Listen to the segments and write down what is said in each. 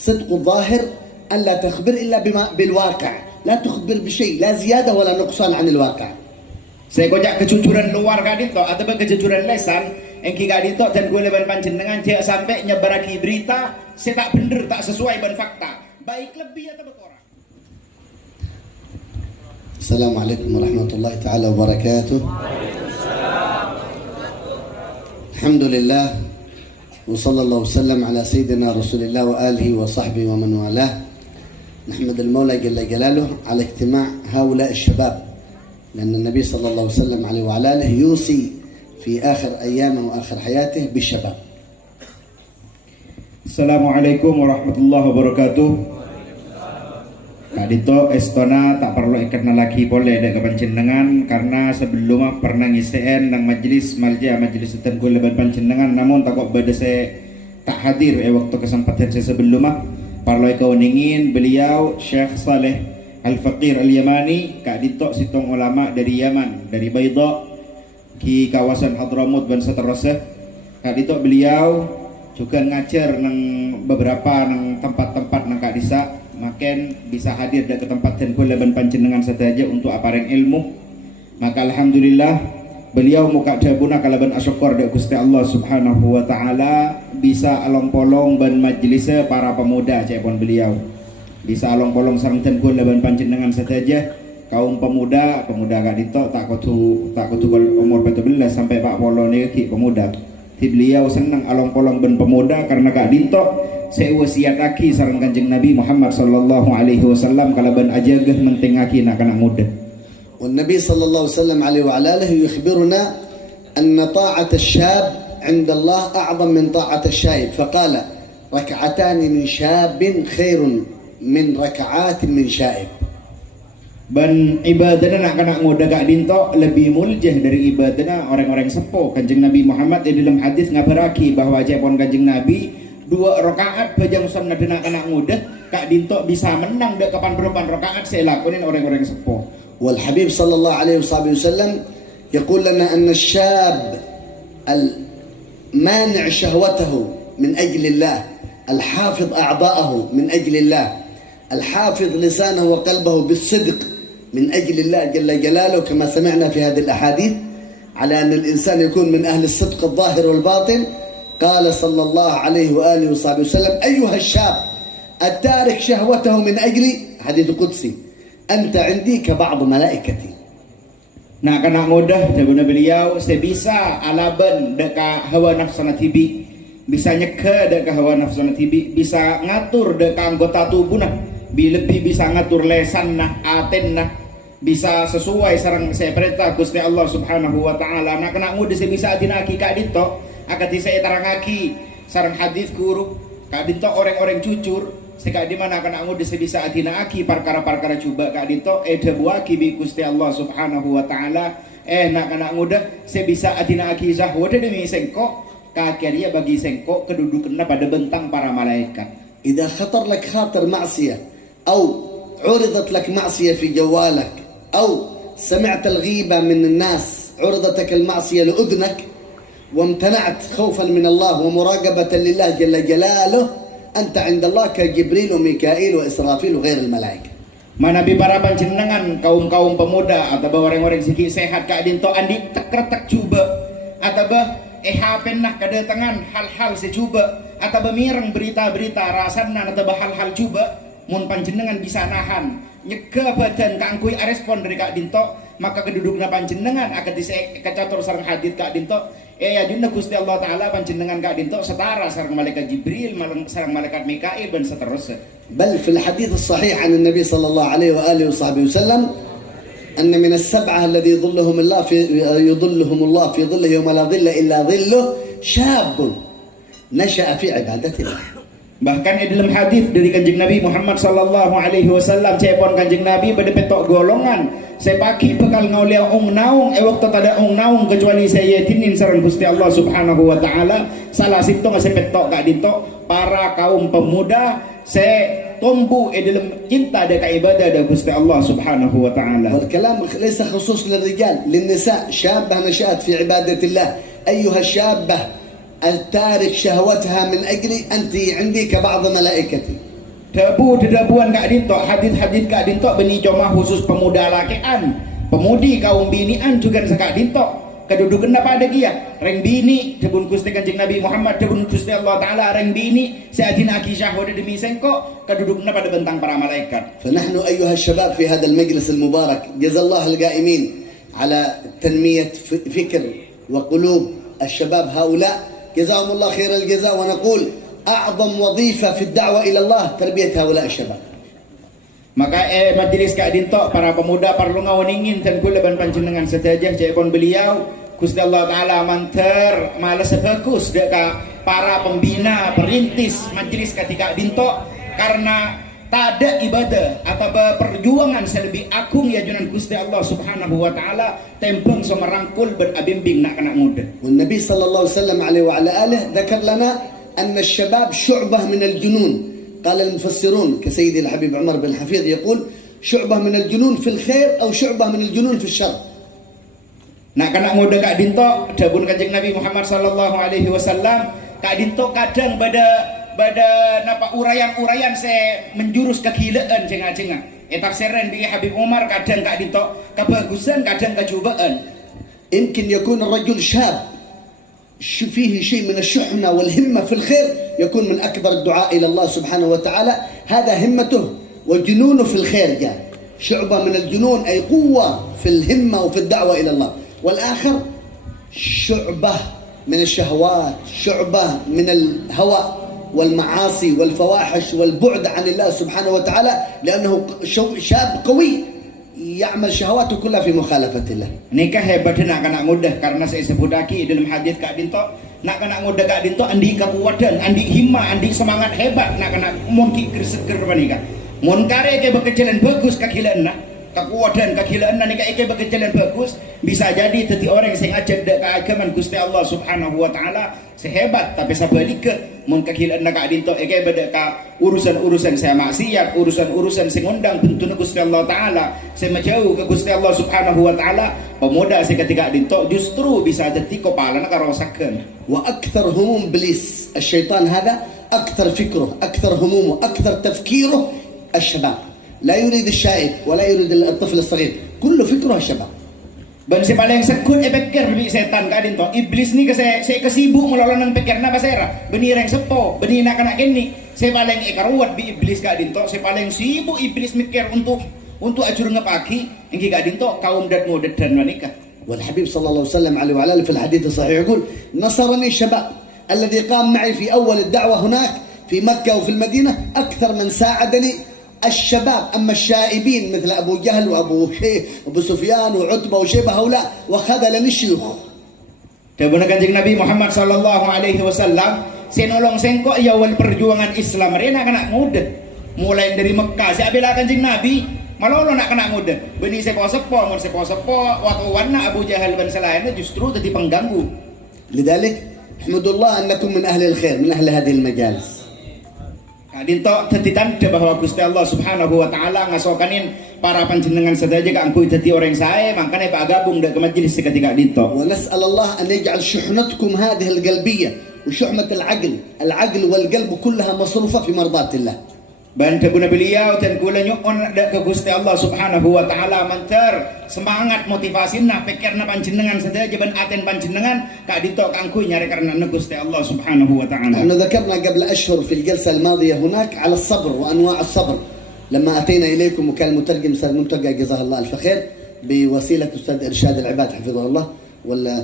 صدق الظاهر أن لا تخبر إلا بالواقع، لا تخبر بشيء لا زيادة ولا نقصان عن الواقع. Saya kojak kejujuran luar kadito atau kejujuran lesan engki kadito dan gue leban panjenengan dia sampai nyebaraki berita saya tak bener tak sesuai dengan fakta baik lebih atau berkurang. Assalamualaikum warahmatullahi taala wabarakatuh. Alhamdulillah wa sallallahu wasallam ala sayyidina Rasulillah wa alihi wa sahbihi wa man walah. نحمد المولى جل جلاله على اجتماع هؤلاء الشباب لأن النبي صلى الله عليه وسلم عليه وعلى آله يوصي في آخر أيامه وآخر حياته بالشباب. Assalamualaikum warahmatullahi wabarakatuh. Kak Dito Estona tak perlu ikan lagi boleh ada kepanjenengan karena sebelum pernah ngiseen nang majelis malja majelis tengku leban panjenengan namun takut beda saya tak hadir waktu kesempatan saya sebelum parloi kau ningin beliau Syekh Saleh Al-Faqir Al-Yamani Kak Dito sitong ulama dari Yaman dari Baydha di kawasan Hadramut dan seterusnya. Kak Dito beliau juga ngajar nang beberapa nang tempat-tempat nang Kak Disa makin bisa hadir ke tempat dan kuleban panjenengan saja untuk apareng ilmu. Maka alhamdulillah beliau muka dabuna kalaban asyukur dari Gusti Allah Subhanahu wa taala bisa along-polong ban majelisnya para pemuda cepon beliau. Bisa along-polong sareng dan kuleban panjenengan saja kaum pemuda Kak Dito tak kudu umur 17 sampai Pak Polo niki pemuda. Ti beliau senang along-polong ban pemuda karena Kak Dito saya wasiat lagi sareng Kanjeng Nabi Muhammad sallallahu alaihi wasallam kalaban ajagah mentingaki anak-anak muda. والنبي صلى الله وسلم عليه وعلى آله يخبرنا أن طاعة الشاب عند الله أعظم من طاعة الشايب فقال ركعتان من شاب خير من ركعات من شائب. Dan ibadahnya anak-anak muda Kak Dinto lebih muljah dari ibadahnya orang-orang sepuh. Kanjeng Nabi Muhammad di dalam hadis ngabaraki bahwa cepon Kanjeng Nabi 2 rakaat bajang sunnah dan anak muda Kak Dinto bisa menang dek kapan berupan rakaat saya lakonin orang-orang sepuh. والحبيب صلى الله عليه وسلم يقول لنا أن الشاب المانع شهوته من أجل الله الحافظ أعضاءه من أجل الله الحافظ لسانه وقلبه بالصدق من أجل الله جل جلاله كما سمعنا في هذه الأحاديث على أن الإنسان يكون من أهل الصدق الظاهر والباطن. قال صلى الله عليه وآله وصحبه وسلم أيها الشاب التارك شهوته من أجلي حديث قدسي أنت عندي كبعض ملائكتي. Nah kena mudah jabuna beliau saya bisa alaban deka hawa nafsana tibi bisa nyeke deka hawa nafsana tibi bisa ngatur deka anggota tubuh nah lebih bisa ngatur lesan nah aten nah bisa sesuai sarang saya perintah Gusti Allah Subhanahu wa taala. Nah kena mudah saya bisa adinaki Kak Dito akati saya terangaki sarang hadis guru Kak Dito orang-orang jujur seka di mana akan angu desa bisa adina aki perkara-perkara coba Kak Dito debuaki bi Gusti Allah Subhanahu wa taala nak anak muda saya bisa adina aki zahwada demi sengkok kakiria bagi sengkok kedudukannya pada bentang para malaikat. إذا خطر لك خاطر معصية أو عرضت لك معصية في جوالك أو سمعت الغيبة من الناس عرضتك المعصية لأذنك وامتنعت خوفا من الله ومراقبة لله جل جلاله أنت عند الله كجبريل وميكائيل وإسرافيل وغير الملائكة. Manabi para panjenengan kaum-kaum pemuda atau orang-orang siki sehat Kak Dinto andi tek-tek coba atau hapen nak kedatangan hal-hal secoba atau mireng berita-berita rasanan atau hal-hal coba mun panjenengan bisa nahan nyega badan kangkui respon dari Kak Dinto maka kedudukna panjenengan akan dikecatur sareng hadits Kak Dinto ya dina Gusti Allah taala panjenengan Kak Dinto setara sareng malaikat Jibril sareng malaikat Mikail dan seterusnya. بل في الحديث الصحيح عن النبي صلى الله عليه وآله وصحبه وسلم أن من السبعة الذي يظلهم الله في ظله يوم لا ظل إلا ظله شاب نشأ في عبادة الله. Bahkan di dalam hadis dari Kanjeng Nabi Muhammad sallallahu alaihi wasallam cepon Kanjeng Nabi pada petok golongan saya pagi bekal ngaulia naung waktu tada naung kecuali saya tinin sareng Gusti Allah Subhanahu wa taala salah sito saya petok Kak Dinto para kaum pemuda saya tumbuh dalam cinta dan ibadah dan Gusti Allah Subhanahu wa taala. والكلام ليس خصوص للرجال للنساء شابة نشأت في عبادة الله أيها الشابة التارك شهوتها من أجلي أنت عندي كبعض ملائكتي. debuan Kak Dinto, hadis Kak Dinto beni jomah khusus pemuda lakean, pemudi kaum binian juga Kak Dinto. Kedudukan apa ada dia? Reng bini debun Gusti Kanjeng Nabi Muhammad, debun Gusti Allah Taala reng bini Sayyidina Akishah wada demi sengko kedudukan pada bentang para malaikat. فنحن أيها الشباب في هذا المجلس المبارك جزا الله القائمين على تنمية فكر وقلوب الشباب هؤلاء جزاهم الله خير الجزاء ونقول أعظم وظيفة في الدعوة إلى الله تربية هؤلاء الشباب. Maka majelis Kak Dinto para pemuda perlu ngawoningin dan kula ban panjenengan setajah cekon beliau Gusti Allah Taala manter malas bagus dek para pembina perintis majelis ketika Dinto karena tak ada ibadah atau perjuangan selebih agung ya junan Gusti Allah Subhanahu wa taala tempeng somerangkul berabimbing nak anak muda. والنبي صلى الله عليه وسلم عليه وعلى آله ذكر لنا أن الشباب شعبة من الجنون. قال المفسرون كسيدي الحبيب عمر بن حفيظ يقول شعبة من الجنون في الخير أو شعبة من الجنون في الشر. Nak anak muda Kak Dinto dabun Kanjeng Nabi Muhammad sallallahu alaihi wasallam Kak Dinto kadang pada napa urayan saya menjurus kegilaan cenga-cenga. Tafsiran di Habib Umar kadang Kak Dinto kebagusan kadang kecobaan. يمكن يكون الرجل شاب فيه شيء من الشحنة والهمة في الخير يكون من أكبر الدعاء إلى الله سبحانه وتعالى. هذا همته وجنونه في الخير جاء شعبة من الجنون أي قوة في الهمة وفي الدعوة إلى الله. والآخر شعبة من الشهوات شعبة من الهوى والمعاصي والفواحش والبعد عن الله سبحانه وتعالى لأنه شاب قوي يعمل شهواته كلها في مخالفة الله. Nikah hebat nak anak muda karena saya sebut lagi dalam hadis Kak Dinto nak anak muda Kak Dinto andi kekuatan, andi himma, andi semangat hebat nak anak mun ki seger nikah. Mun kare ke bekejalan bagus kegilaan nak kekuatan kegilaan nikah ke bekejalan bagus bisa jadi teti orang sing ajak dak keagaman Gusti Allah Subhanahu wa taala sehebat tapi sabalike mun kegilaan Kak Dinto ke beda ka urusan-urusan saya maksiat, urusan-urusan sing undang tuntun Gusti Allah taala saya menjauh ke Gusti Allah Subhanahu wa taala pemuda saya ketika Dinto justru bisa jadi kepala karosakeun. وأكثر هموم إبليس الشيطان هذا أكثر فكره أكثر همومه أكثر تفكيره الشباب. لا يريد الشائب ولا يريد الطفل الصغير كله فكره الشباب. Dan si paling sekut pikir bi setan Kak Dinto iblis ni saya kesibuk melolonan pikir napa saya beni reng sepo beni nak kini saya paling ikaruat bi iblis Kak Dinto saya paling sibuk iblis mikir untuk ajur ngepaki engki Kak Dinto kaum dat muda dan wanita. والحبيب صلى الله عليه وسلم عليه وعلى آله في الحديث الصحيح يقول نصرني الشباب الذي قام معي في أول الدعوة هناك في مكة وفي المدينة أكثر من ساعدني الشباب. أما الشائبين مثل أبو جهل وأبو سفيان وعتبة وشيبة هؤلاء وخذلني الشيوخ. Dabuna Kanjeng Nabi Muhammad sallallahu alaihi wasallam senolong sengko ya wal perjuangan Islam rena anak muda mulai dari Mekah si abela Kanjeng Nabi malolo nak anak muda beni sepo-sepo waktu warna Abu Jahal dan selainnya justru jadi pengganggu. لذلك احمد الله أنكم من أهل الخير من أهل هذه المجالس. Kak Dinto tadi tanda bahwa Gusti Allah Subhanahu wa taala ngasokanin para panjenengan saja kanggo dadi orang saya makanya Pak gabung dak ke majelis ketika Dinto. ونسأل الله أن يجعل شحنتكم هذه القلبية وشحنة العقل والقلب كلها مصروفة في مرضاة الله. Bantu guna beliau dan kula nyuon dak ke Gusti Allah Subhanahu wa taala manter semangat motivasina pikirna panjenengan saja ban aten panjenengan Kak Dinto kanggo nyari karena Gusti Allah Subhanahu wa taala. نحن ذكرنا قبل أشهر في الجلسة الماضية هناك على الصبر وأنواع الصبر لما أتينا إليكم وكان المترجم أستاذ منتقى جزاه الله ألف خير بوسيلة أستاذ إرشاد العباد حفظه الله ولا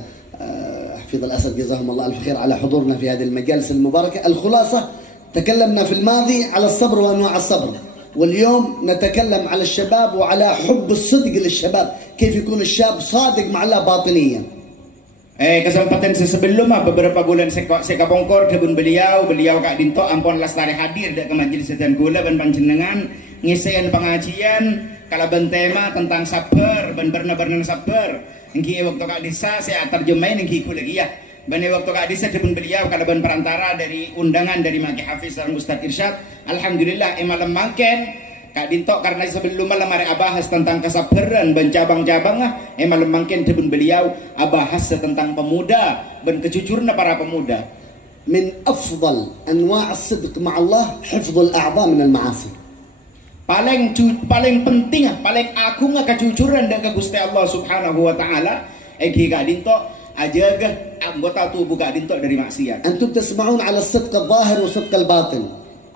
حفيظ الأسد جزاهم الله ألف خير على حضورنا في هذه المجالس المباركة. الخلاصة تكلمنا في الماضي على الصبر وأنواع الصبر واليوم نتكلم على الشباب وعلى حب الصدق للشباب كيف يكون الشاب صادق مع الله باطنيا. Kesempatan sebelumnya beberapa bulan saya bongkor debun beliau Kak Dinto ampun lestari hadir dak ke majelis dan gula ban panjenengan ngisian pengajian kalaban tema tentang sabar ban berna sabar engki waktu Kak Disa saya terjemahin engki ku lagi ya bani waktu Kak Disa debun beliau kalaban perantara dari undangan dari Maki Hafiz dan Ustaz Irsyad alhamdulillah malam mangken Kak Dinto karena sebelum malam hari abahas tentang kesabaran dan cabang-cabang malam mangken debun beliau abahas tentang pemuda dan kejujuran para pemuda. من أفضل أنواع الصدق مع الله حفظ الأعضاء من المعاصي. paling penting, paling agung kejujuran dan Gusti Allah Subhanahu wa taala egi gak dinto ajaga anggota tubuh gak dinto dari maksiat. أنتم تسمعون على الصدق الظاهر وصدق الباطن.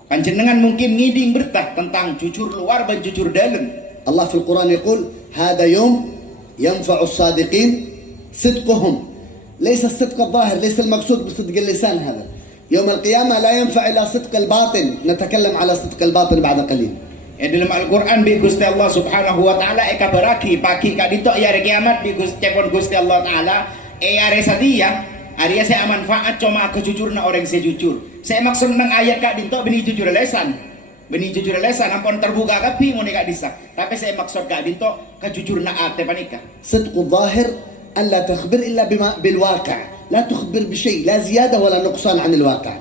Panjenengan mungkin ngiding bertah tentang jujur luar dan jujur dalam. الله في القرآن يقول هذا يوم ينفع الصادقين صدقهم. ليس الصدق الظاهر، ليس المقصود بصدق اللسان هذا. يوم القيامة لا ينفع إلا صدق الباطن. نتكلم على صدق الباطن بعد قليل. Dalam Al-Quran bi Gusti Allah Subhanahu wa taala kabaraki pagi kadito ya hari kiamat bi Gusti Allah taala are sadia Arya saya manfaat cuma kejujurna orang saya jujur. Saya maksud nang ayat kak dinto benih jujur lesan. Benih jujur lesan ampun terbuka kapi ngene kak disa. Tapi saya maksud kak dinto kejujurna ate panika. صدق الظاهر أن لا تخبر إلا بالواقع، لا تخبر بشيء لا زيادة ولا نقصان عن الواقع.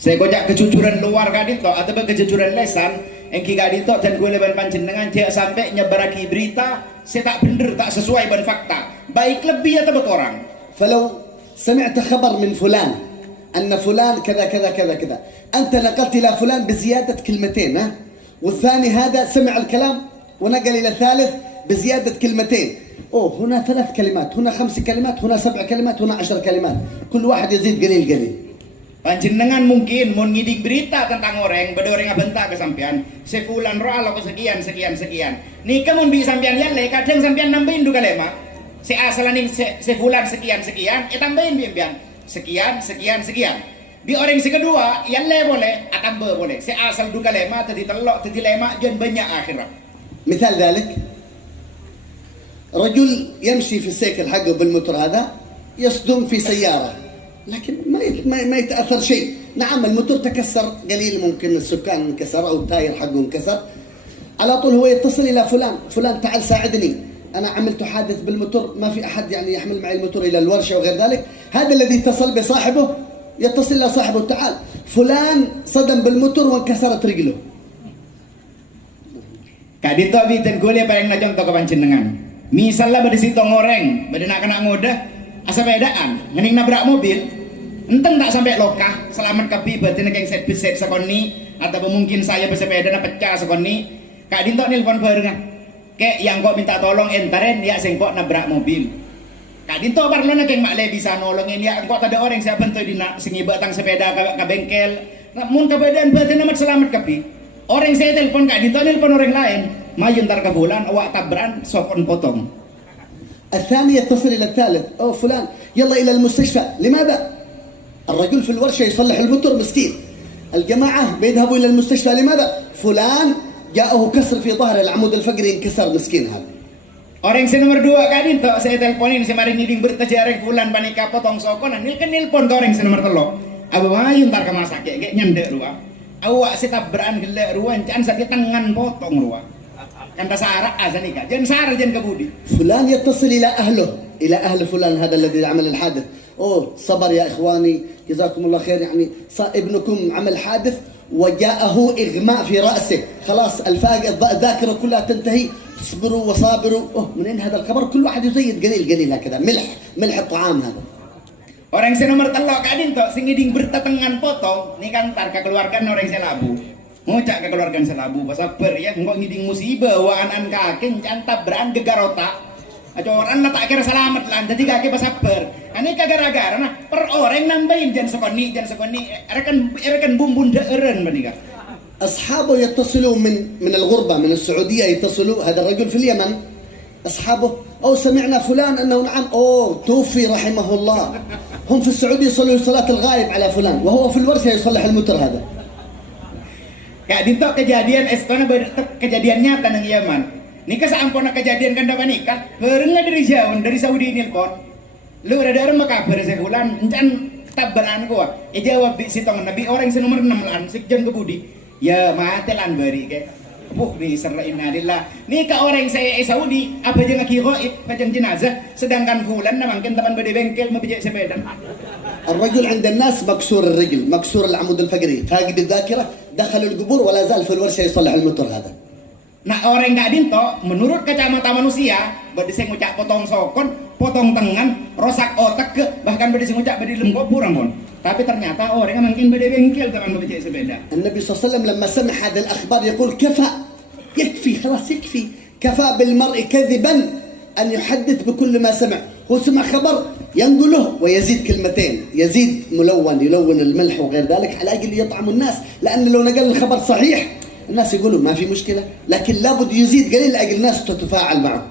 Saya kojak kejujuran luar kak dinto atau kejujuran lesan engki kak dinto dan gue leban panjenengan dia sampai nyebaraki berita saya tak bener tak sesuai dengan fakta. Baik lebih atau berkurang. فلو سمعت خبر من فلان أن فلان كذا كذا كذا كذا، أنت نقلت إلى فلان بزيادة كلمتين، ها؟ والثاني هذا سمع الكلام ونقل إلى الثالث بزيادة كلمتين. هنا 3 كلمات، هنا 5 كلمات، هنا 7 كلمات، هنا 10 كلمات، كل واحد يزيد قليل قليل. Panjenengan mungkin mau ngidik berita tentang orang, beda orang bentak ke sampean. Sefulan roh Allah sekian. Nika mun bi sampean yalle kadang sampean nambahin dua kalimat. Si asalan sefulan sekian, tambahin biar sekian. Di orang si kedua yalle boleh, tambah boleh. Si asal dua kalimat tadi telok, tadi lemak jan banyak akhirat. مثال ذلك رجل يمشي في السيكل حقه بالموتور هذا يصدم في سيارة، لكن ما يتأثر شيء. نعم الموتور تكسر قليل، ممكن السكان انكسر أو التاير حقه انكسر، على طول هو يتصل إلى فلان تعال ساعدني، أنا عملت حادث بالموتور، ما في أحد يعني يحمل معي الموتور إلى الورشة وغير ذلك. هذا الذي اتصل بصاحبه يتصل إلى صاحبه، تعال فلان صدم بالموتور وانكسرت رجله. Kak Dito bitin kuliah paling na contoh ke panjenengan. Misalnya pada situ ngoreng, pada nak kena ngodah, asa bedaan, ngening nabrak mobil, enten tak sampai lokah, selamat kapi batin keng set sekoni, atau mungkin saya bersepeda na pecah sekoni. Kak Dito nelpon barengan, kayak yang kok minta tolong entaren ya sengkok nabrak mobil. Kak Dito parlo na keng makle bisa nolongin ya, kok ada orang siapa bentuk dina singi batang sepeda ke bengkel, mun keberadaan batin amat selamat kapi. Orang saya telepon Kak Dito telepon orang lain, maju ntar ke bulan, awak tabran, sopon potong. الثاني يتصل إلى الثالث، فلان يلا إلى المستشفى. لماذا؟ الرجل في الورشة يصلح الموتور مسكين، الجماعة بيذهبوا إلى المستشفى. لماذا؟ فلان جاءه كسر في ظهره، العمود الفقري انكسر، مسكين هذا. Orang saya nomor 2 Kak Dito, saya teleponin si maring ngiding bertajareng fulan panika potong sokonan, nelpon ke orang saya nomor 3. Abu mayu ntar ke masak kayak nyendek ruang. Awak si tabran gelek ruang, jangan sakit tangan potong ruang. Kan tasara azan ika, jangan sara jangan kebudi. فلان يتصل إلى أهله، إلى أهل فلان هذا الذي عمل الحادث. صبر يا إخواني جزاكم الله خير، يعني ابنكم عمل حادث وجاءه إغماء في رأسه، خلاص الذاكرة كلها تنتهي، اصبروا وصابروا. منين هذا الخبر؟ كل واحد يزيد قليل هكذا، ملح الطعام هذا. Orang saya nomor 3 Kak Dito, sing ngiding bertetengan potong, ini kan ntar kekeluargaan orang saya labu. Ngocak kekeluargaan selabu, sabar ya, engkau ngiding musibah, waan kaki, cantap beran gegarota. Aja orang lah tak kira selamat lah, jadi kaki sabar. Ini kagara-gara, nah per orang nambahin jangan sekoni, rekan bumbun daeren menikah. أصحابه يتصلوا من الغربة من السعودية، يتصلوا هذا الرجل في اليمن، أصحابه سمعنا فلان أنه نعم توفي رحمه الله، هم في السعودية يصلوا صلاة الغائب على فلان وهو في الورشة يصلح الموتر هذا. Kak Dito kejadian estona kejadian nyata nang Yaman. Nikah saampona kejadian kan dapat nikah, barenga dari Saudi nelpon. Lu ada orang kabar saya bulan, encan tabaran gua. Jawab si tong nabi orang si nomor 6 lan sekjen kebudi. Ya matelan bari kayak. Di serlain adillah. Nikah orang saya Saudi, apa jangan kiroib, kajang jenazah, sedangkan fulan na mungkin teman bade bengkel mabijak sepeda. الرجل عند الناس مكسور الرجل، مكسور العمود الفقري، فاقد الذاكرة، دخل القبور ولا زال في الورشة يصلح الموتور هذا. Nah orang Kak Dito, menurut kacamata manusia, berarti saya ngucap potong sokon, potong tangan, rosak otak ke, bahkan beda ngucap beda lem kubur mon. Tapi ternyata orang mungkin beda bengkel teman becek sepeda. النبي صلى الله عليه وسلم لما سمع هذه الأخبار يقول كفى يكفي خلاص يكفي كفى بالمرء كذبا أن يحدث بكل ما سمع. هو سمع خبر ينقله ويزيد كلمتين، يزيد ملون يلون الملح وغير ذلك على أجل يطعم الناس، لأن لو نقل الخبر صحيح الناس يقولوا ما في مشكلة، لكن لابد يزيد قليل أجل الناس تتفاعل معه.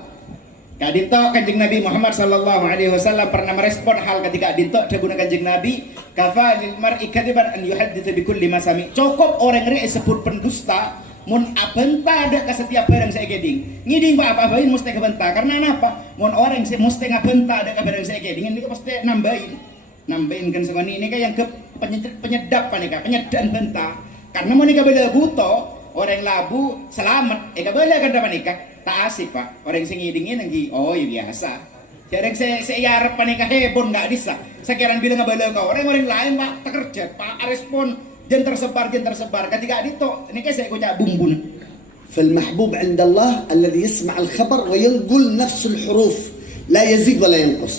Kadinto Kanjeng Nabi Muhammad sallallahu alaihi wasallam pernah merespon hal ketika Kadinto daguna Kanjeng Nabi, kafa lil mar'i kadiban an yuhadditsu bi kulli ma sami. Cukup orang rek sebut pendusta mun abenta ada ke setiap barang saya geding. Ngiding pak apa-apain mesti kebenta karena apa? Mun orang sih mesti ngabenta ada ke barang saya geding ini mesti nambahin kan sekali ini kan yang ke penyedap panika penyedan benta. Karena mun nika beda buto orang labu selamat bela kan panika tak asik pak orang sing ngidingin lagi oh ya biasa jarang saya harap panika hebon nggak bisa sekarang bilang nggak kau orang lain pak terkerja pak respon jen tersebar ketika itu ini kayak saya kucak bumbun. فالمحبوب عند الله الذي يسمع الخبر وينقل نفس الحروف لا يزيد ولا ينقص.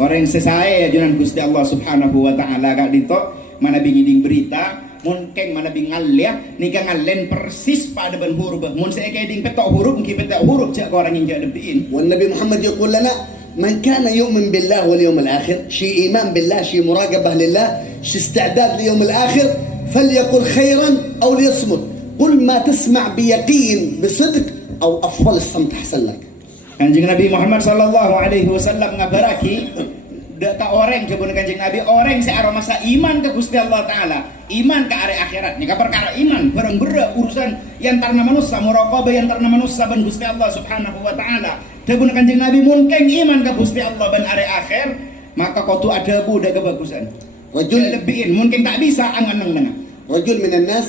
Orang sesaya junan Gusti Allah Subhanahu wa taala gak dito mana bingiding berita mungkin mana bingalia nika ngalen persis pada ben huruf mun saya keding petok huruf ki petok huruf cak orang yang jadi dein. والنبي محمد يقول لنا من كان يؤمن بالله واليوم الآخر شيء إيمان بالله شيء مراقبة لله شيء استعداد ليوم الآخر فليقل خيرا أو ليصمت قل ما تسمع بيقين بصدق أو أفضل الصمت أحسن لك. Kanjeng Nabi Muhammad sallallahu alaihi wasallam ngabaraki data orang jebon Kanjeng Nabi orang searo masa iman ke Gusti Allah taala iman ke area akhirat nih perkara iman bareng bera urusan yang tarna manusia muraqabah yang tarna manusia ben Gusti Allah Subhanahu wa taala jebon Kanjeng Nabi mungkin iman ke Gusti Allah ben area akhir maka kau tu ada budak kebagusan rajul lebihin mungkin tak bisa angan-angan رجل من الناس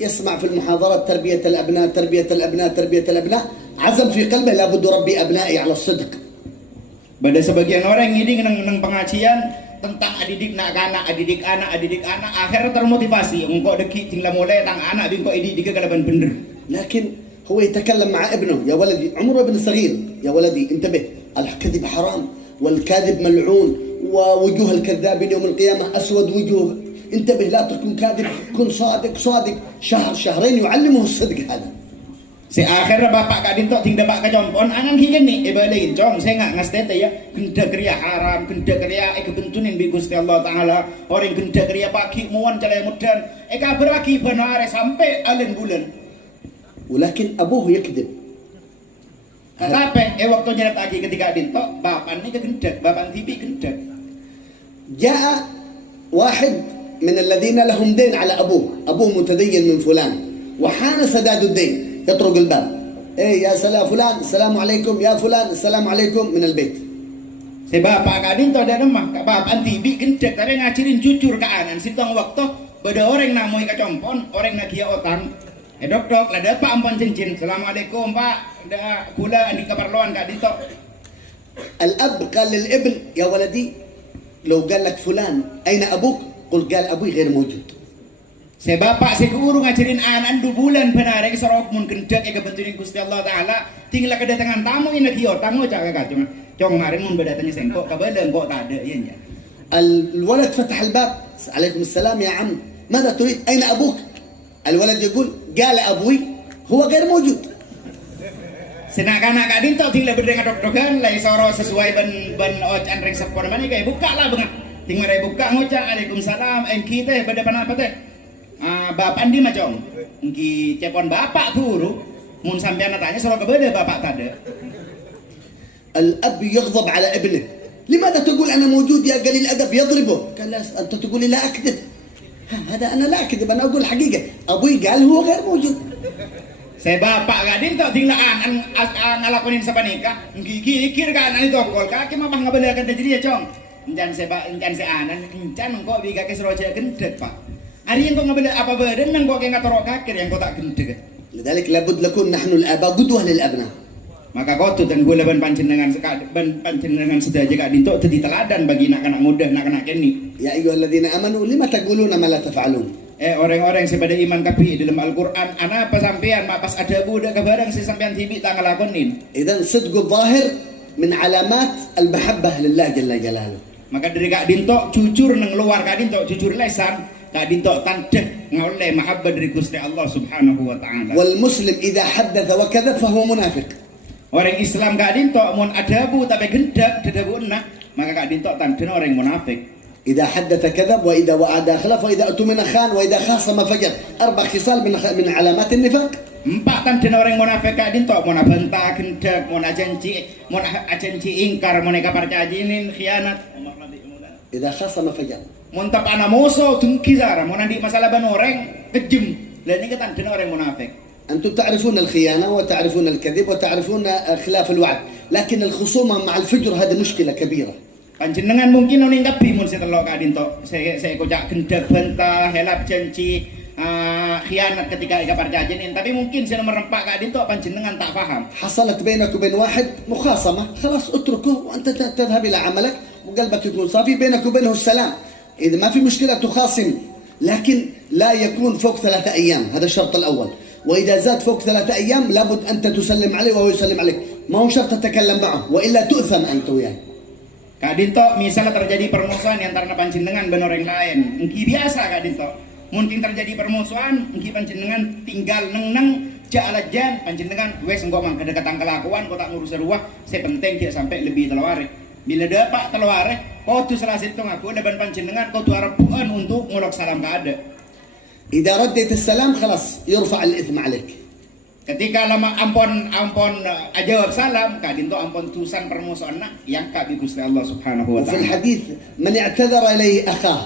يسمع في المحاضرات تربية الأبناء عزم في قلبه لابد ربي أبنائي على الصدق. Pada sebagian orang ini nang pengajian tentang adidik anak akhirnya termotivasi engkau deki tinggal mulai tang anak bingko ini kalaban bener. لكن هو يتكلم مع ابنه يا ولدي عمره ابن صغير يا ولدي انتبه الكذب حرام والكاذب ملعون ووجوه الكذابين يوم القيامة أسود وجوه انتبه لا تكن كاذب كن صادق شهرين يعلمه الصدق هذا. Si akhirnya bapak kadin tok ting dapat kacompon angan higen nih balain cong saya nggak ngastete ya genda kriya haram genda kriya kebentunin bi Gusti Allah taala orang genda kriya pagi muan calai mudan beraki benare sampai alen bulan. ولكن أبوه يكذب. Tapi waktunya lagi ketika kadin tok bapak ini kegendak bapak tibi gendak. جاء واحد من الذين لهم دين على أبوه متدين من فلان وحان سداد الدين يطرق الباب يا سلام فلان السلام عليكم يا فلان السلام عليكم من البيت. Si bapak kadin to ada rumah bapak tibi gendek tapi ngacirin jujur ke anan sitong waktu beda orang namoi kacompon orang nagia otang dok lada pak ampun cincin assalamualaikum pak ada gula andi keperluan kadin to. الأب قال للابن يا ولدي لو قال لك فلان أين أبوك قل قال أبوي غير موجود. Si bapak si guru ngajarin anak 2 bulan benar ke sorok mun gendek kebentunin Gusti Allah taala tinggal kedatangan tamu ini kiyo tamu cak cuma kemarin mun berdatangnya sengkok kabeleng kok tak ada ya. الولد فتح الباب عليكم السلام يا عم ماذا تريد أين أبوك؟ الولد يقول قال أبوي هو غير موجود. Senak-anak kadin tok tinggal berdengar dok-dokan lai soro sesuai ben ocan reng sepor mana kayak buka lah bengat tinggal buka ngucap Waalaikumsalam kita pada apa teh bapak di macam ngi cepon bapak guru mun sampean tanya soro kebeda bapak tade. الأب يغضب على ابنه لماذا تقول أنا موجود يا قليل الأدب يضربه قال أنت تقول لي لا أكذب هذا أنا لا أكذب أنا أقول الحقيقة أبوي قال هو غير موجود. Saya bapak gadin tok tinglaan ngalakonin sapanika ngikir kan ani tokol kaki mah ngabelakan jadi ya cong encan saya anan encan engko biga ke seroja gendek pak hari yang kok ngabela apa badan nang kok ngatorok kakir yang kok tak gendek. لذلك لابد نكون نحن الآباء قدوة للأبناء. Maka kau dan gue leban panjenengan sedaja kadin tok jadi teladan bagi anak-anak muda anak-anak ini. يا أيها الذين آمنوا لما تقولون ما لا تفعلون. Orang-orang sepada iman kapi dalam Al-Quran ana apa sampean mak pas ada budak kebarang si sampean tibi tak ngelakonin. إذا صدق الظاهر من علامات المحبة لله جل جلاله. Maka dari Kak Dinto jujur nang luar, Kak Dinto jujur lesan, Kak Dinto tandeh ngoleh mahabbah dari Gusti Allah Subhanahu wa taala. والمسلم إذا حدث وكذب فهو منافق. Orang Islam Kak Dinto mun adabu tapi gendek dedabunna, maka Kak Dinto tandeh orang munafik. إذا حدث كذب وإذا وعد أخلف وإذا أؤتمن خان وإذا خاصم فجر. 4 خصال من علامات النفاق. 4 tandeh orang munafik Kak Dinto, mun bantah gendek, mun ajanji ingkar, mun kaparjajinin khianat. إذا خاصم فجر. Mun tapana musuh dengki zara, mun andi masalah ban orang kejem. Lah ini tandeh orang munafik. أنتم تعرفون الخيانة وتعرفون الكذب وتعرفون خلاف الوعد، لكن الخصومة مع الفجر هذه مشكلة كبيرة. Panjenengan mungkin ningkapi mun setelok Kak Dinto. Saya kocak gendek bantah, helap janji, khianat ketika perjanjian, tapi mungkin saya merempak Kak Dinto panjenengan tak paham. حصلت بينك وبين واحد مخاصمة، خلاص اتركه وأنت تذهب إلى عملك وقلبك يكون صافي، بينك وبينه السلام. إذا ما في مشكلة تخاصم، لكن لا يكون فوق 3 أيام، هذا الشرط الأول. وإذا زاد فوق 3 أيام لابد أنت تسلم عليه وهو يسلم عليك، ما هو شرط تتكلم معه وإلا تؤثم أنت وياه. Kak Dinto misalnya terjadi permusuhan antara panjenengan dan orang lain, engki biasa Kak Dinto. Mungkin terjadi permusuhan, engki panjenengan tinggal neng jalajan panjenengan wes engko mang kedekatan kelakuan kok tak ngurus ruah, saya penting dia sampai lebih telaware. Bila dapat telaware, kau tu salah situ ngaku depan panjenengan kau tu harapan untuk ngolok salam ka ada. إذا رديت السلام خلاص يرفع الإثم عليك. Ketika lama ampon jawab salam, Kak Dinto ampon tusan permusuhan yang Kak bi Gusti Allah Subhanahu wa وفي taala. الحديث من اعتذر إليه أخاه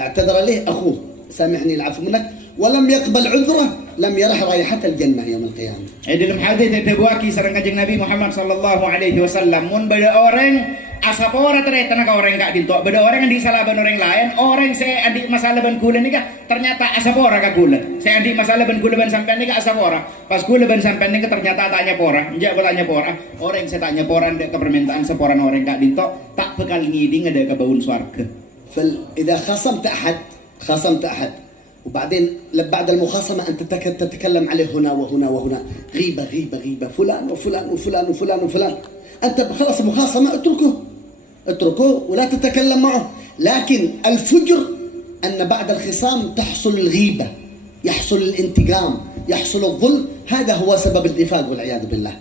اعتذر إليه أخوه سامحني العفو منك ولم يقبل عذره لم يرح رائحة الجنة يوم القيامة. Dalam hadis ada buaki sareng Kanjeng Nabi Muhammad sallallahu alaihi wasallam, mun beda orang asapora tere tenaga orang Kak Dinto, beda orang yang disalah ban orang lain, orang saya adik masalah ban kula nika ternyata asapora ka kula. Saya adik masalah ban kula ban sampean nika asapora. Pas kula ban sampean nika ternyata tanya pora, njak tanya pora. Orang saya tanya pora ndek ke permintaan seporan orang Kak Dinto tak bekal ngiding ada ke baun swarga. فإذا خاصمت أحد وبعدين بعد المخاصمة أنت تتكلم عليه هنا وهنا وهنا، غيبة غيبة غيبة، فلان وفلان وفلان وفلان وفلان، أنت خلاص مخاصمة اتركه ولا تتكلم معه. لكن الفجر أن بعد الخصام تحصل الغيبة، يحصل الانتقام، يحصل الظلم، هذا هو سبب النفاق والعياذ بالله.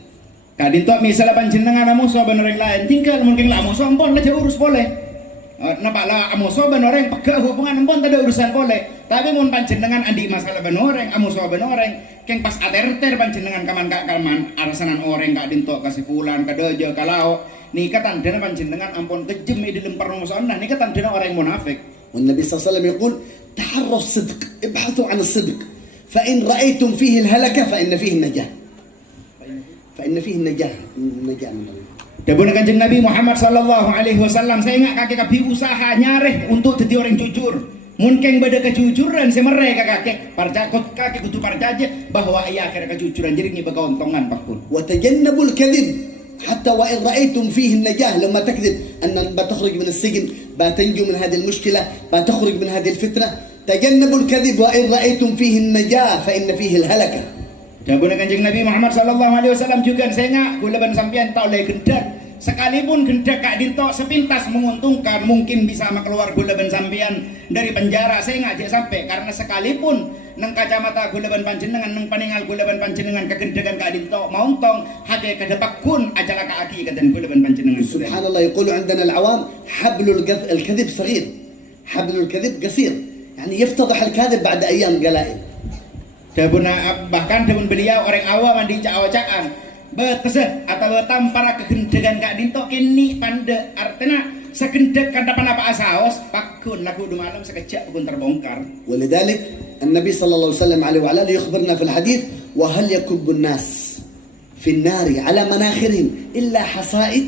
Kak Dinto misalnya panjenengan musuh ban orang lain, tinggal mungkin lah musuh ampun aja urus boleh. Nampak lah musuh ban orang pegah hubungan ampun tak ada urusan boleh. Tapi mun panjenengan andi masalah ban orang, musuh ban orang, keng pas ater-ter panjenengan kaman arasanan orang Kak Dinto kasih fulan kadojo kalau nika tandana panjenengan ampun kejem di dalam permusuhan, nah nika tandana orang munafik. والنبي صلى الله عليه وسلم يقول تحروا الصدق، ابحثوا عن الصدق، فإن رأيتم فيه الهلكة فإن فيه النجاة، فإن فيه النجاة من الله. Dabun Kanjeng Nabi Muhammad sallallahu alaihi wasallam, saya ingat kakek kabi usaha nyareh untuk jadi orang jujur. Mungkin beda kejujuran semerek kakek parjakot kakek kudu parjaje bahwa iya akhir kejujuran jadi ngi begauntongan pakun. وتجنبوا الكذب حتى وإن رأيتم فيه النجاة، لما تكذب أن بتخرج من السجن، بتنجو من هذه المشكلة، بتخرج من هذه الفتنة. تجنبوا الكذب وإن رأيتم فيه النجاة فإن فيه الهلكة. Dabun Kanjeng Nabi Muhammad sallallahu alaihi wasallam juga saya ingat kula ban sampean tak oleh gendak. Sekalipun gendak Kak Dinto sepintas menguntungkan, mungkin bisa keluar gula ban sampean dari penjara, saya ngajak sampai karena sekalipun nang kacamata gula ban panjenengan nang paningal gula ban panjenengan kegendekan Kak Dinto mauntong hake kedepak kun ajala ka aki kaden gula ban panjenengan. Subhanallah, يقولوا عندنا العوام حبل الكذب صغير، حبل الكذب قصير، يعني يفتضح الكاذب بعد أيام قلائل. Bahkan dengan beliau orang awam mandi cawacaan beteseh atau tampara kegendekan Kak Dinto kini pande artinya segendek kandapan apa asaos pakun laku du malam sekejap pun terbongkar. ولذلك النبي صلى الله عليه وسلم عليه وعلى آله يخبرنا في الحديث وهل يكب الناس في النار على مناخرهم إلا حصائد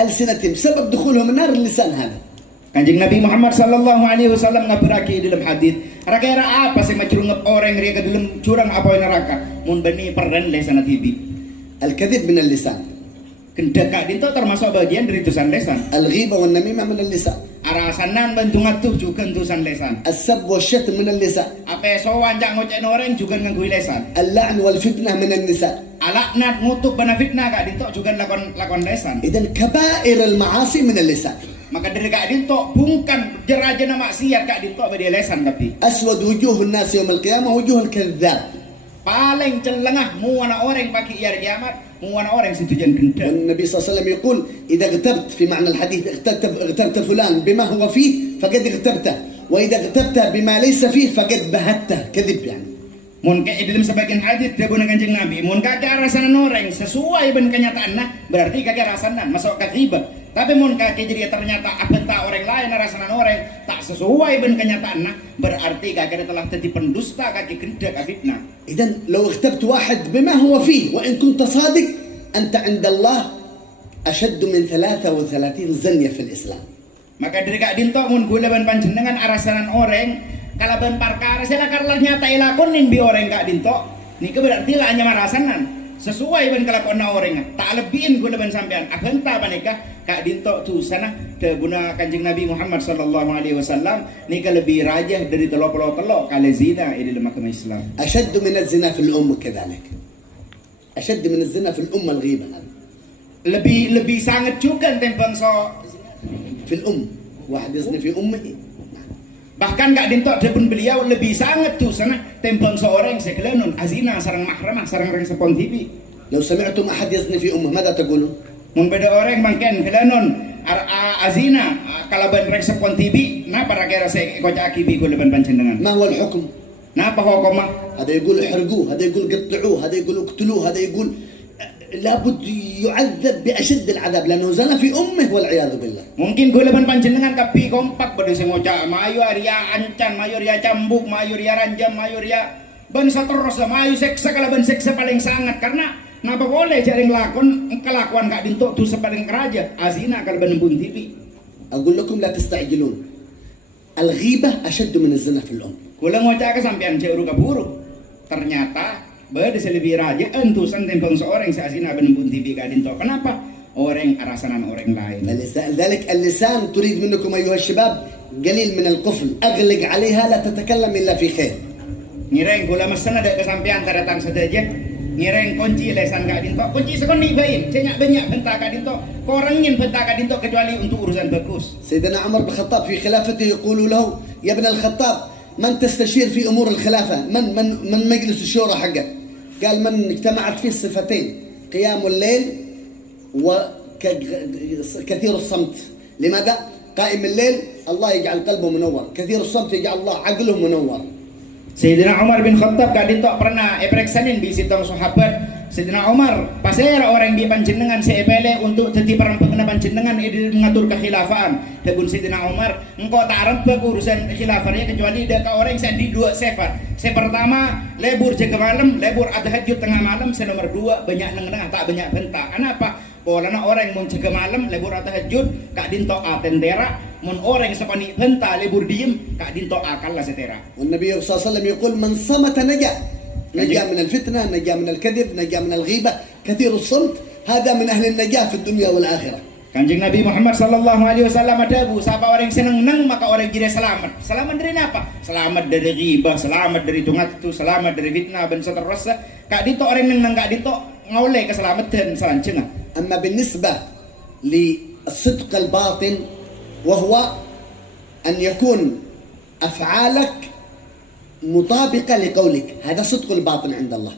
ألسنتهم، سبب دخولهم النار اللسان هذا. Kanjeng Nabi Muhammad sallallahu alaihi wasallam ngabaraki dalam hadis, kira-kira apa sih macurungep orang ria ke dalam curang apa neraka? Mun bani peran lesan tibi. الكذب من اللسان. Kendak Kak Dinto termasuk bagian dari tusan lesan. الغيبة والنميمة من اللسان. Arasanan bentung juga tusan lesan. السب والشتم من اللسان. Apa sowan cak ngocen orang juga nganggo lesan. اللعن والفتنة من اللسان. alaknat ngutuk bana fitnah kak dinto juga lakon lesan. إذن كبائر المعاصي من اللسان. Maka dari kak dinto bungkan jerajana maksiat kak dinto bade lesan tapi. أسود وجوه الناس يوم القيامة وجوه الكذاب. Paling celengah muana orang pakai hari kiamat, muana orang situjan gendak. والنبي صلى الله عليه وسلم يقول إذا اغتبت في معنى الحديث اغتبت فلان بما هو فيه فقد اغتبته، وإذا اغتبته بما ليس فيه فقد بهته. كذب يعني. Mun kayak dalam sebagian hadis dia guna Kanjeng Nabi, mun kakek rasanan orang sesuai dengan kenyataannya, berarti kakek rasanan masuk ke ghibah. Tapi mun kakek jadi ternyata abenta orang lain rasanan orang tak sesuai dengan kenyataannya, berarti kakek telah jadi pendusta, kakek gendak fitnah. إذن لو اغتبت واحد بما هو فيه وإن كنت صادق أنت عند الله أشد من 33 زنية في الإسلام. Maka dari kak dinto mun gula ban panjenengan arasanan orang kalaban perkara sila karlar nyata ilakonin bi orang kak dinto nika berarti lah hanya marasanan sesuai ban kelakuan orang tak lebihin gula ban sampean abenta panika kak dinto tu sana ke guna Kanjeng Nabi Muhammad sallallahu alaihi wasallam nika lebih rajah dari telo kali zina ini lemah kema Islam. أشد من الزنا في الأم كذلك. أشد من الزنا في الأم الغيبة. lebih sangat juga tembang so في الأم واحد يزني في أمه. bahkan kak dinto pun beliau lebih sangat tuh sana tembang seorang sekelenon azina sarang mahramah sarang orang sepon TV. لو سمعتم أحد يزني في أمه ماذا تقولون؟ Mun beda orang mangken kelenon azina kalaban orang sepon TV na para kira saya kocak akibi kuleban panjenengan. ما هو الحكم؟ Na apa hukumnya? هذا يقول احرقوه، هذا يقول قطعوه، هذا يقول اقتلوه، هذا يقول لابد يعذب بأشد العذاب لأنه زنى في أمه والعياذ بالله. Mungkin kuleban panjenengan kapi kompak pada sengoca mayu Arya ancan, mayu Arya cambuk, mayu Arya ranjam, mayu Arya ban terus mayu seksa kalaban seksa paling sangat karena napa boleh jaring lakon kelakuan kak dinto tu sepaling keraja azina kalaban bun TV. أقول لكم لا تستعجلون. الغيبة أشد من الزنا في الأم. Kula ngocak kesampean cek kaburu. Ternyata bade lebih raja entusan tembang seorang seazina benembun TV kak dinto. Kenapa? Orang arasanan orang lain. لذلك اللسان تريد منكم أيها الشباب قليل من القفل، أغلق عليها لا تتكلم إلا في خير. Ngireng kula mesen ada kesampean taratan saja. Ngireng kunci lesan kak dinto. Kunci sekon nibain. Cenyak banyak bentak kak dinto. Korengin bentak kak dinto kecuali untuk urusan bagus. سيدنا عمر بن الخطاب في خلافته يقول له يا ابن الخطاب من تستشير في أمور الخلافة؟ من مجلس الشورى حقك؟ قال من اجتمعت فيه الصفتين قيام الليل وكثير الصمت. لماذا؟ قائم الليل الله يجعل قلبه منور، كثير الصمت يجعل الله عقله منور. Sayyidina Umar bin Khattab kak dinto pernah epreksanin bisitong sahabat. Sayyidina Umar pasir orang di panjenengan seepele untuk jadi perempuan panjenengan mengatur kekhilafaan. Tegun Sayyidina Umar engkau tak rempek urusan khilafahnya kecuali ada orang yang di dua sifat. Yang pertama lebur jaga malam, lebur tahajud tengah malam. Yang nomor dua banyak nengah tak banyak bentak. Kenapa? Karena orang yang jaga malam lebur tahajud kak dinto atendera. Mun orang sepani benta lebur diem kak dinto akal lah setera. والنبي صلى الله عليه وسلم يقول من صمت نجا. نجا من الفتنة، نجا من الكذب، نجا من الغيبة. كثير الصمت هذا من أهل النجاة في الدنيا والآخرة. Kanjeng Nabi Muhammad sallallahu alaihi wasallam ada bu, siapa orang yang seneng maka orang jadi selamat. Selamat dari apa? Selamat dari ghibah, selamat dari tungatu, selamat dari fitnah dan seterusnya. Kak dito orang neng kak dito ngoleh keselamatan selanjutnya. أما بالنسبة للصدق الباطن وهو أن يكون أفعالك مطابقة لقولك، هذا صدق الباطن عند الله.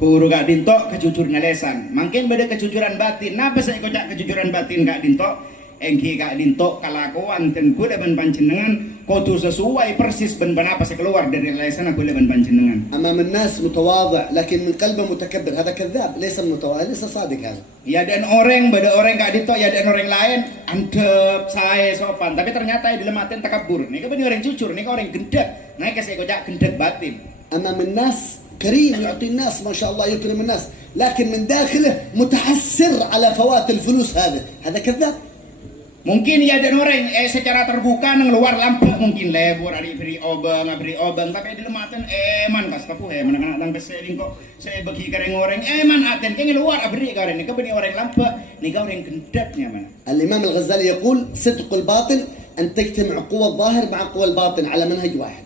Kuru kak dinto kejujuran lesan. Mungkin beda kejujuran batin. Napa saya kocak kejujuran batin kak dinto? Engki kak dinto kelakuan ten kuda ben panjenengan kudu sesuai persis ben apa saya keluar dari lesan aku ben panjenengan. أمام الناس متواضع لكن من قلبه متكبر، هذا كذاب، ليس متواضع، ليس صادق هذا. Ya dan orang beda orang kak dinto ya dan orang lain antep saya sopan tapi ternyata ya dilematin takabur. Nih kan orang jujur, nih orang gendek. Nah saya kocak gendek batin. أمام الناس كريم يعطي الناس ما شاء الله يكرم الناس، لكن من داخله متحسر على فوات الفلوس، هذا كذاب. Mungkin ya dan orang secara terbuka nang luar lampu mungkin lebur ari beri obang tapi dilematin man kas kapu menang nang besering kok saya bagi kareng orang man aten keng luar abri kareng ke beni orang lampu ni ka orang gendatnya mana. الإمام الغزالي يقول صدق الباطن أن تجتمع قوة الظاهر مع قوة الباطن على منهج واحد.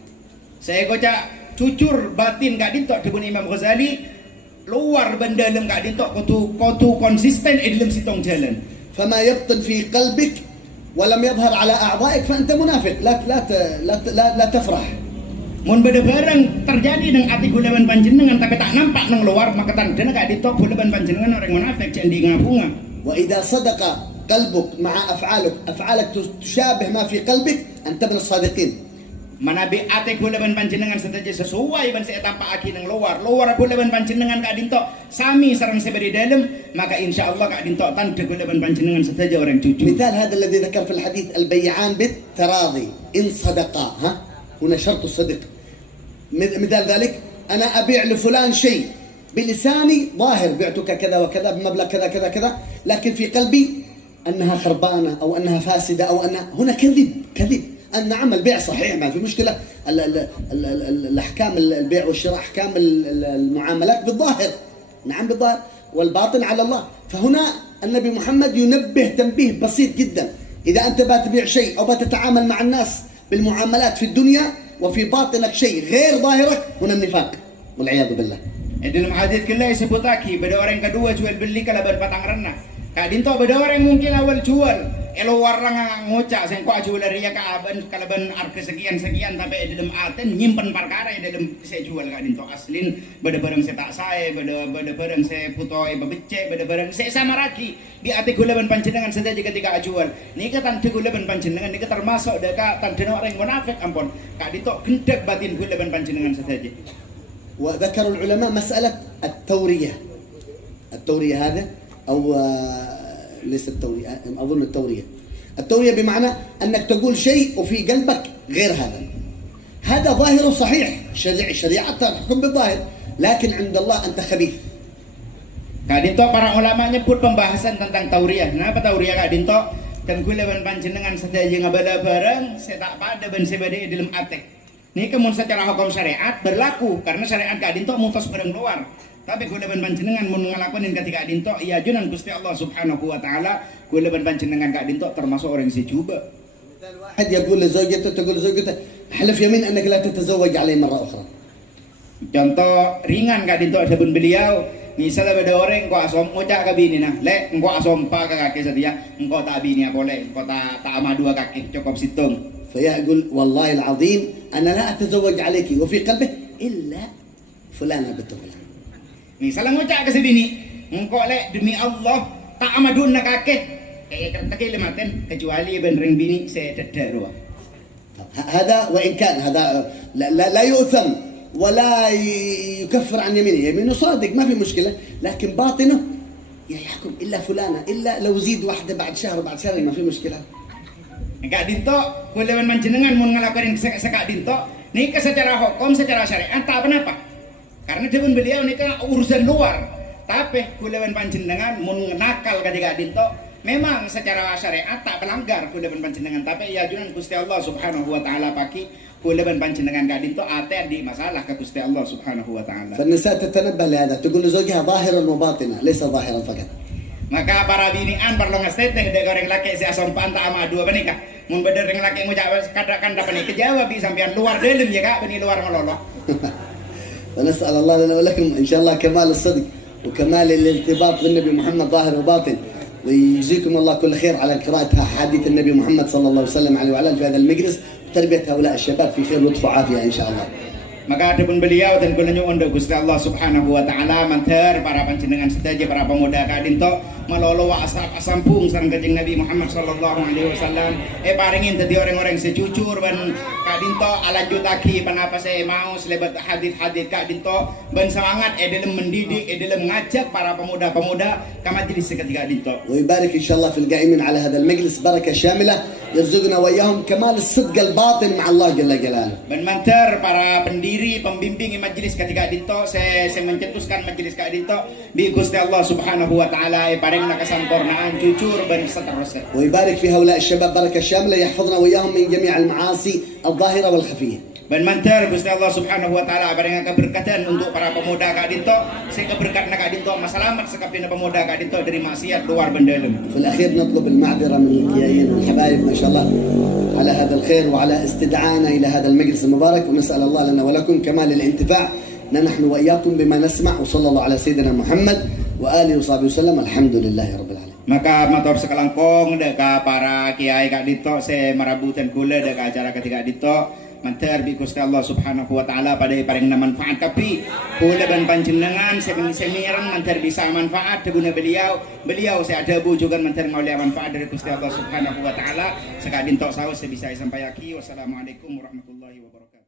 Saya kocak jujur batin gak dintok dibun Imam Ghazali luar ben dalam Kak Dinto kutu konsisten dalam sitong jalan. فما يبطن في قلبك ولم يظهر على أعضائك فأنت منافق. لا تفرح. Mun beda bareng terjadi nang ati gulaban panjenengan tapi tak nampak nang luar maka tandana Kak Dinto gulaban panjenengan orang munafik cek ndi ngabunga. وإذا صدق قلبك مع أفعالك تشابه ما في قلبك أنت من الصادقين. Manabi ate gulaban panjenengan sedaja sesuai ban saya tampak aki nang luar gulaban panjenengan Kak Dinto sami sareng seberi dalam maka insyaallah Kak Dinto tanda gulaban panjenengan sedaja orang jujur. مثال هذا الذي ذكر في الحديث البيعان بالتراضي إن صدقا هنا شرط الصدق. مثال ذلك أنا أبيع لفلان شيء بلساني ظاهر بعتك كذا وكذا بمبلغ كذا كذا كذا لكن في قلبي أنها خربانة أو أنها فاسدة أو أنها هنا كذب. أن نعم البيع صحيح ما في مشكلة. الأحكام البيع والشراء أحكام المعاملات بالظاهر، نعم بالظاهر، والباطن على الله. فهنا النبي محمد ينبه تنبيه بسيط جدا. إذا أنت بتبيع شيء أو بتتعامل مع الناس بالمعاملات في الدنيا وفي باطنك شيء غير ظاهرك هنا النفاق والعياذ بالله. Dalam hadis kita disebut lagi beda orang kedua jual beli kalaban patang renah. Kak Dinto beda orang mungkin awal jual elo warang ngocak sing kok jual ria ka aban kalaban harga sekian tapi dalam aten nyimpen perkara dalam saya jual Kak Dinto aslin beda barang saya tak saya beda barang saya putoi babecek beda barang saya sama raki di ate gulaban panjenengan saja ketika jual nika tante gulaban panjenengan nika termasuk deka tante orang munafik ampun Kak Dinto gendek batin gulaban panjenengan saja. وذكر العلماء مسألة التورية هذا أو ليس التورية أظن التورية بمعنى أنك تقول شيء وفي قلبك غير هذا ظاهره صحيح الشريعة تحكم بالظاهر لكن عند الله أنت خبيث. Kak Dinto para ulama nyebut pembahasan tentang tauriyah. Kenapa tauriyah Kak Dinto? Dan gulaban panjenengan sedaya ngabala bareng saya tak pada ben sebade dalam atek. Ini kemun secara hukum syariat berlaku karena syariat Kak Dinto mutus bareng luar. Tapi gulaban panjenengan mun ngalakonin ketika Kak Dinto ya junan Gusti Allah Subhanahu wa taala gulaban panjenengan Kak Dinto termasuk orang sejuba. واحد يقول لزوجته تقول لزوجته احلف يمين انك لا تتزوج علي مره اخرى. Contoh ringan Kak Dinto adapun beliau misalnya beda orang engkau asom ngocak ke bini nah lek engkau asom pa ke kaki setia engkau tak bini aku lek engkau tak ama dua kaki cukup situng. فيقول والله العظيم أنا لا أتزوج عليك وفي قلبه إلا فلانة بنت فلان. Misalnya ngocak ke si bini, engkau lek demi Allah tak amadun nak kakek, kayak tak lematen kecuali benring bini saya cedera. هذا وإن كان هذا لا يؤثم ولا يكفر عن يمينه صادق ما في مشكلة لكن باطنه يحكم إلا فلانة إلا لو زيد واحدة بعد شهر ما في مشكلة. Kak Dinto, gulaban panjenengan mun ngalakonin Kak Dinto, nika secara hukum, secara syariat tak apa-apa. Karena depan beliau nika urusan luar. Tapi gulaban panjenengan mun nakal ketika Kak Dinto, memang secara syariat tak pelanggar gulaban panjenengan, tapi ya junan Gusti Allah Subhanahu wa taala paki gulaban panjenengan Kak Dinto ate di masalah ke Gusti Allah Subhanahu wa taala. فالنساء تتنبه لهذا تقول لزوجها ظاهرا وباطنا ليس ظاهرا فقط. Maka para binian perlu ngesteteh dek goreng laki si asom panta ama dua benika. Mun beder ring laki ngucap kadakan dapat nih kejawab bi sampean luar dalam ya Kak beni luar ngelolo. ونسأل الله لنا ولكم إن شاء الله كمال الصدق وكمال الارتباط بالنبي محمد ظاهر وباطن ويجزيكم الله كل خير على قراءة أحاديث النبي محمد صلى الله عليه وسلم عليه وعلى في هذا المجلس وتربية هؤلاء الشباب في خير لطف وعافية إن شاء الله. Maka adapun beliau dan kula nyuwun Gusti Allah Subhanahu wa taala manter para panjenengan sedaya para pemuda Kak Dinto melolo wa asampung sareng Kanjeng Nabi Muhammad sallallahu alaihi wasallam paringin dadi orang-orang sejujur ban Kak Dinto alanjutake panapa saya mau selebat hadis-hadis Kak Dinto ban semangat dalam mendidik dalam mengajak para pemuda-pemuda ke majelis ketika Dinto. ويبارك إن شاء الله في القائمين على هذا المجلس بركة شاملة يرزقنا وإياهم كمال الصدق الباطن مع الله جل جلاله. Ben manter para pendiri pembimbing majelis ketika Dinto saya mencetuskan majelis Kak Dinto bi Gusti Allah Subhanahu wa taala paring nakasampurnaan jujur ben seterusnya. ويبارك في هؤلاء الشباب بركة شاملة يحفظنا وإياهم من جميع المعاصي الظاهرة والخفية. Ben manter Gusti Allah Subhanahu wa taala paring keberkatan untuk para pemuda Kak Dinto sing keberkatan Kak Dinto masalamat sekapina pemuda Kak Dinto dari maksiat luar bendelem. في الأخير نطلب المعذرة من الجايين والحبايب ما شاء الله على هذا الخير وعلى استدعائنا إلى هذا المجلس المبارك ونسأل الله لنا ولكم كمال الانتفاع نحن وإياكم بما نسمع وصلى الله على سيدنا محمد وآله وصحبه وسلم الحمد لله رب العالمين. Maka matur sekelangkong deka para kiai kak dito se marabutan kula deka acara ketiga dito mantar bi Gusti Allah Subhanahu wa taala pada paling manfaat tapi kula dan panjenengan semiran mantar bisa manfaat guna beliau saya ada bujukan mantar ngaulia manfaat dari Gusti Allah Subhanahu wa taala sekadin tok saus bisa sampai aki. Wassalamualaikum warahmatullahi wabarakatuh.